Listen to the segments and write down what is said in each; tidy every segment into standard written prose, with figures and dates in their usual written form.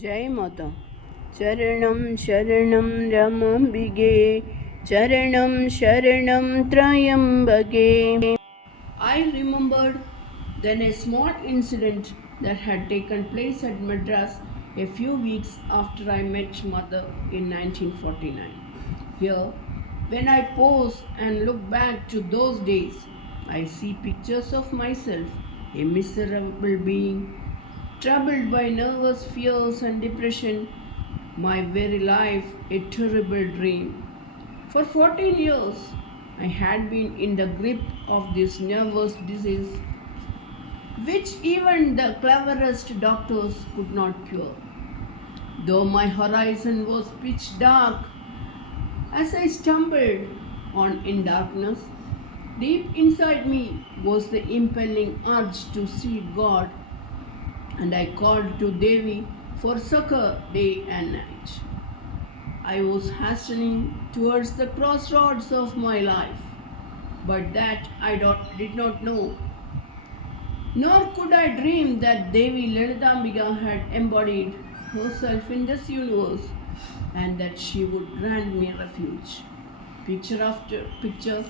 जय माता चरणं शरणं रमाम्बिगे चरणं शरणं त्र्यम्बके. I remembered then a small incident that had taken place at Madras a few weeks after I met Mother in 1949. Here, when I pause and look back to those days, I see pictures of myself, a miserable being, troubled by nervous fears and depression, my very life a terrible dream. For 14 years, I had been in the grip of this nervous disease, which even the cleverest doctors could not cure. Though my horizon was pitch dark as I stumbled on in darkness, deep inside me was the impelling urge to see God, and I called to Devi for succor day and night. I was hastening towards the crossroads of my life, but that did not know, nor could I dream that Devi Lalitambiga had embodied herself in this universe and that she would grant me refuge. Picture after picture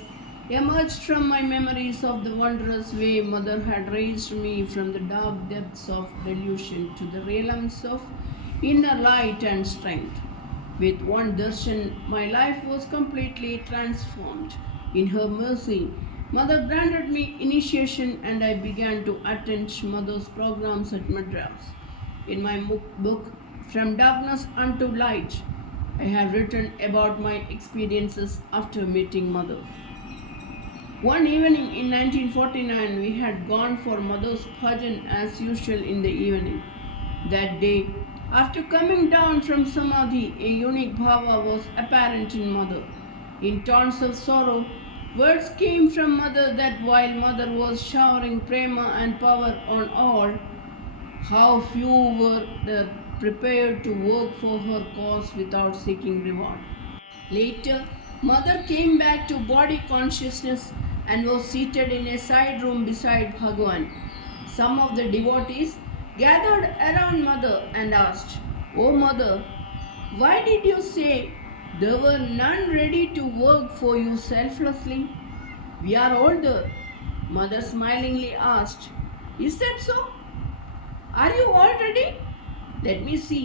emerged from my memories of the wondrous way Mother had raised me from the dark depths of delusion to the realms of inner light and strength. With one darshan, my life was completely transformed. In her mercy, Mother granted me initiation and I began to attend Mother's programs at Madras. In my book, From Darkness Unto Light, I have written about my experiences after meeting Mother. One evening in 1949, we had gone for Mother's bhajan as usual in the evening. That day, after coming down from Samadhi, a unique bhava was apparent in Mother. In tones of sorrow, words came from Mother that while Mother was showering prema and power on all, how few were prepared to work for her cause without seeking reward. Later, Mother came back to body consciousness and was seated in a side room beside Bhagwan. Some of the devotees gathered around Mother and asked, "Oh Mother, why did you say there were none ready to work for you selflessly? We are older." Mother smilingly asked, "Is that so? Are you all ready? Let me see.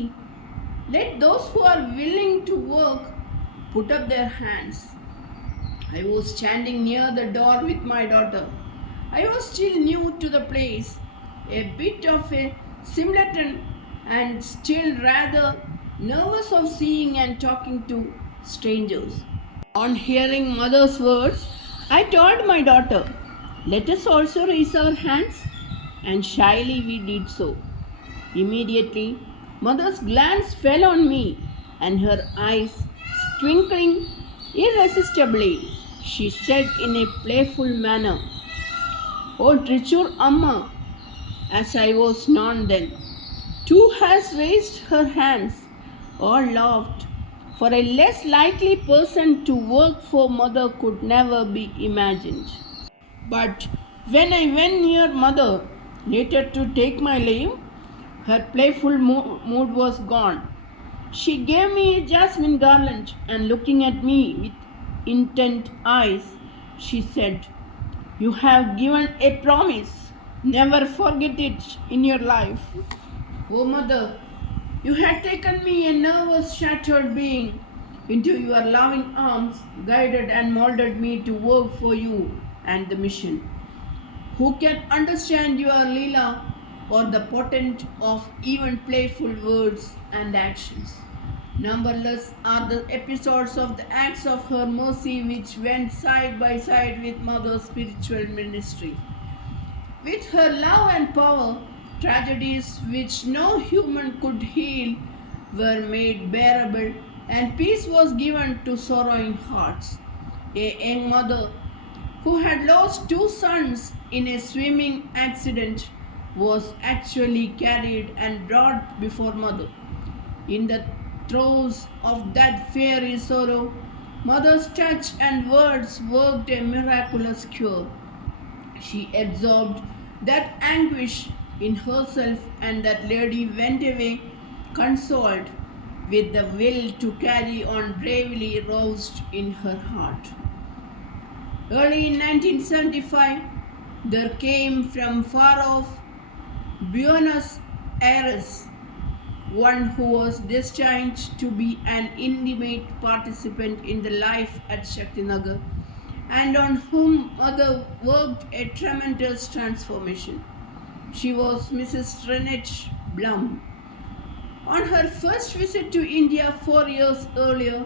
Let those who are willing to work put up their hands." I was standing near the door with my daughter. I was still new to the place, a bit of a simpleton, and still rather nervous of seeing and talking to strangers. On hearing Mother's words, I told my daughter, "Let us also raise our hands," and shyly we did so. Immediately, Mother's glance fell on me, and her eyes twinkling irresistibly, she said in a playful manner, "Oh, Trichur Amma," as I was known then. Two has raised her hands. All laughed, for a less likely person to work for Mother could never be imagined. But when I went near Mother, later to take my leave, her playful mood was gone. She gave me a jasmine garland and looking at me with intent eyes, she said, "You have given a promise. Never forget it in your life." Oh Mother, you had taken me, a nervous, shattered being, into your loving arms, guided and molded me to work for you and the mission. Who can understand your Leela or the potent of even playful words and actions? Numberless are the episodes of the acts of her mercy which went side by side with Mother's spiritual ministry. With her love and power, tragedies which no human could heal were made bearable, and peace was given to sorrowing hearts. A young mother who had lost two sons in a swimming accident was actually carried and brought before Mother. In the throes of that fiery sorrow, Mother's touch and words worked a miraculous cure. She absorbed that anguish in herself, and that lady went away consoled with the will to carry on bravely roused in her heart. Early in 1975, there came from far off Buenos Aires one who was destined to be an intimate participant in the life at Shaktinagar and on whom mother worked a tremendous transformation. She was Mrs. Renette Blum. On her first visit to India 4 years earlier,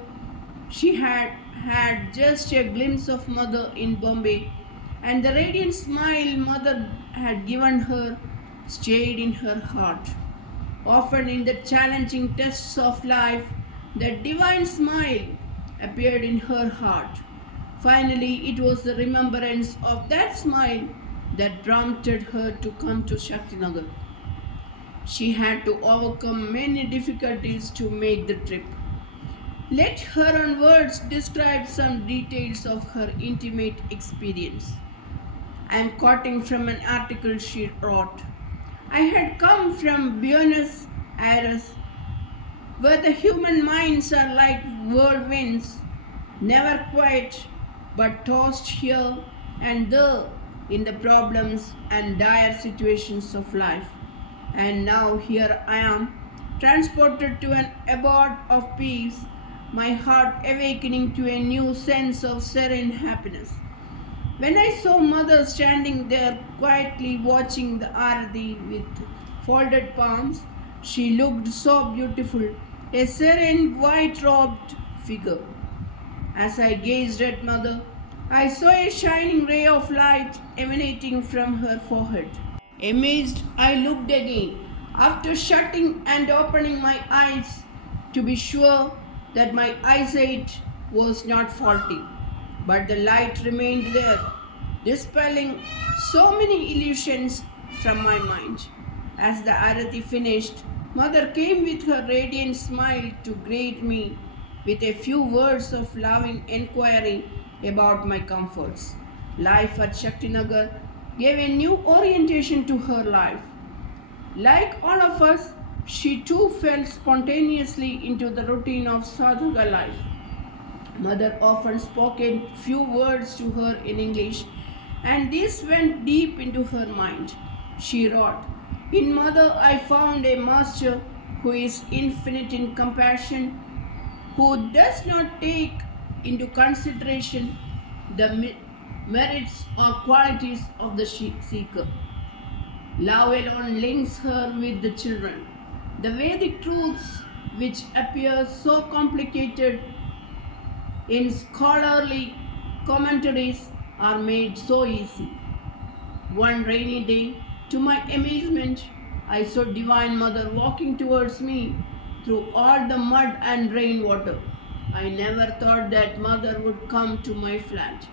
she had had just a glimpse of mother in Bombay, and the radiant smile mother had given her stayed in her heart. Often in the challenging tests of life, that divine smile appeared in her heart. Finally, it was the remembrance of that smile that prompted her to come to Shaktinagar. She had to overcome many difficulties to make the trip. Let her own words describe some details of her intimate experience. I am quoting from an article she wrote. I had come from Buenos Aires, where the human minds are like whirlwinds, never quiet, but tossed here and there in the problems and dire situations of life. And now here I am, transported to an abode of peace, my heart awakening to a new sense of serene happiness. When I saw mother standing there quietly watching the arati with folded palms, she looked so beautiful, a serene white-robed figure. As I gazed at mother, I saw a shining ray of light emanating from her forehead. Amazed, I looked again, after shutting and opening my eyes to be sure that my eyesight was not faulty. But the light remained there, dispelling so many illusions from my mind. As the arati finished, mother came with her radiant smile to greet me with a few words of loving inquiry about my comforts. Life at Shaktinagar gave a new orientation to her life. Like all of us, she too fell spontaneously into the routine of sadhaka life. Mother often spoke a few words to her in English, and this went deep into her mind. She wrote, in mother I found a master who is infinite in compassion, who does not take into consideration the merits or qualities of the seeker. Love alone links her with the children. The Vedic truths, which appear so complicated in scholarly commentaries, are made so easy. One rainy day, to my amazement, I saw Divine Mother walking towards me through all the mud and rainwater. I never thought that Mother would come to my flat.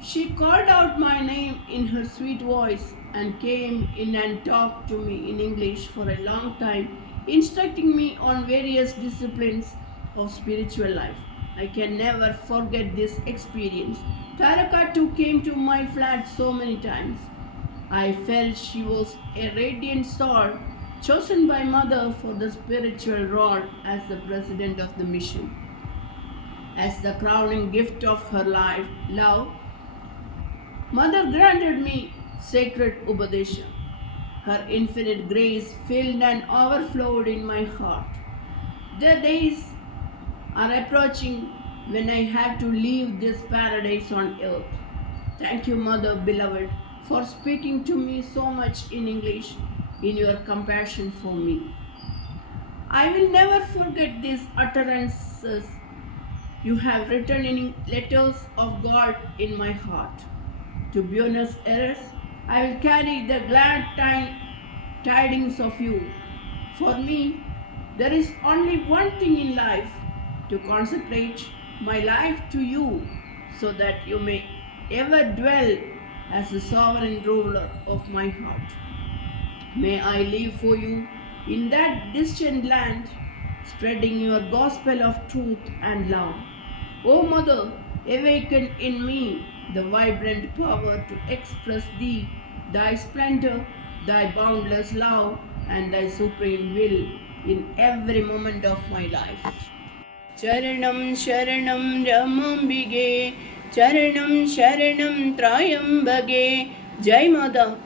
She called out my name in her sweet voice and came in and talked to me in English for a long time, instructing me on various disciplines of spiritual life. I can never forget this experience. Taraka too came to my flat so many times. I felt she was a radiant soul chosen by Mother for the spiritual role as the president of the mission. As the crowning gift of her life, love, Mother granted me sacred Upadesha. Her infinite grace filled and overflowed in my heart. The days are approaching when I have to leave this paradise on earth. Thank you, Mother beloved, for speaking to me so much in English in your compassion for me. I will never forget these utterances you have written in letters of God in my heart. To Buenos Aires, I will carry the glad tidings of you. For me, there is only one thing in life, to consecrate my life to you so that you may ever dwell as the sovereign ruler of my heart. May I live for you in that distant land, spreading your gospel of truth and love. O Mother, awaken in me the vibrant power to express thee, thy splendor, thy boundless love, and thy supreme will in every moment of my life. Charanam Sharanam Ramambige, Charanam Sharanam Trayambage. Jai Mother,